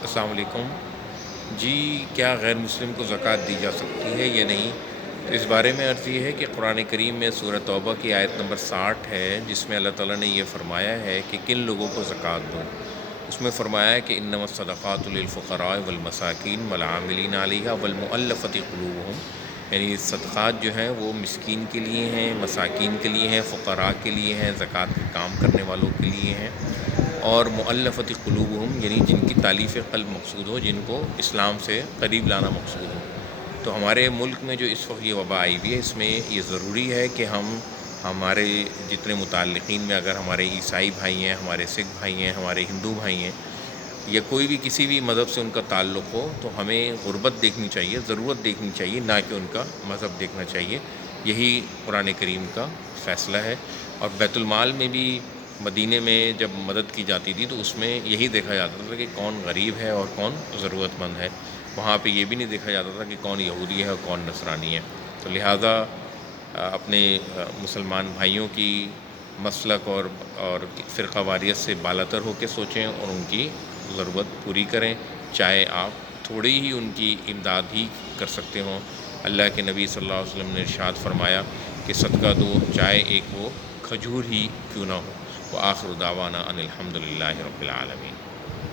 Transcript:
السلام علیکم جی، کیا غیر مسلم کو زکوٰۃ دی جا سکتی ہے یا نہیں؟ تو اس بارے میں عرض یہ ہے کہ قرآن کریم میں سورہ توبہ کی آیت نمبر 60 ہے، جس میں اللہ تعالیٰ نے یہ فرمایا ہے کہ کن لوگوں کو زکوٰۃ دو۔ اس میں فرمایا ہے کہ انما الصدقات للفقراء والمساکین والعاملین علیہا والمؤلفۃ قلوبہم، یعنی صدقات جو ہیں وہ مسکین کے لیے ہیں، مساکین کے لیے ہیں، فقراء کے لیے ہیں، زکوٰۃ کے کام کرنے والوں کے لیے ہیں، اور مؤلفۃ قلوبہم یعنی جن کی تالیف قلب مقصود ہو، جن کو اسلام سے قریب لانا مقصود ہو۔ تو ہمارے ملک میں جو اس وقت یہ وبا آئی ہوئی ہے، اس میں یہ ضروری ہے کہ ہمارے جتنے متعلقین میں اگر ہمارے عیسائی بھائی ہیں، ہمارے سکھ بھائی ہیں، ہمارے ہندو بھائی ہیں، یا کوئی بھی کسی بھی مذہب سے ان کا تعلق ہو، تو ہمیں غربت دیکھنی چاہیے، ضرورت دیکھنی چاہیے، نہ کہ ان کا مذہب دیکھنا چاہیے۔ یہی قرآن کریم کا فیصلہ ہے۔ اور بیت المال میں بھی مدینے میں جب مدد کی جاتی تھی تو اس میں یہی دیکھا جاتا تھا کہ کون غریب ہے اور کون ضرورت مند ہے۔ وہاں پہ یہ بھی نہیں دیکھا جاتا تھا کہ کون یہودی ہے اور کون نصرانی ہے۔ تو لہٰذا اپنے مسلمان بھائیوں کی مسلک اور فرقہ واریت سے بالاتر ہو کے سوچیں اور ان کی ضرورت پوری کریں، چاہے آپ تھوڑی ہی ان کی امداد ہی کر سکتے ہوں۔ اللہ کے نبی صلی اللہ علیہ وسلم نے ارشاد فرمایا کہ صدقہ دو، چاہے ایک وہ کھجور ہی کیوں نہ ہو۔ وآخر دعوانا ان الحمد للہ رب العالمین۔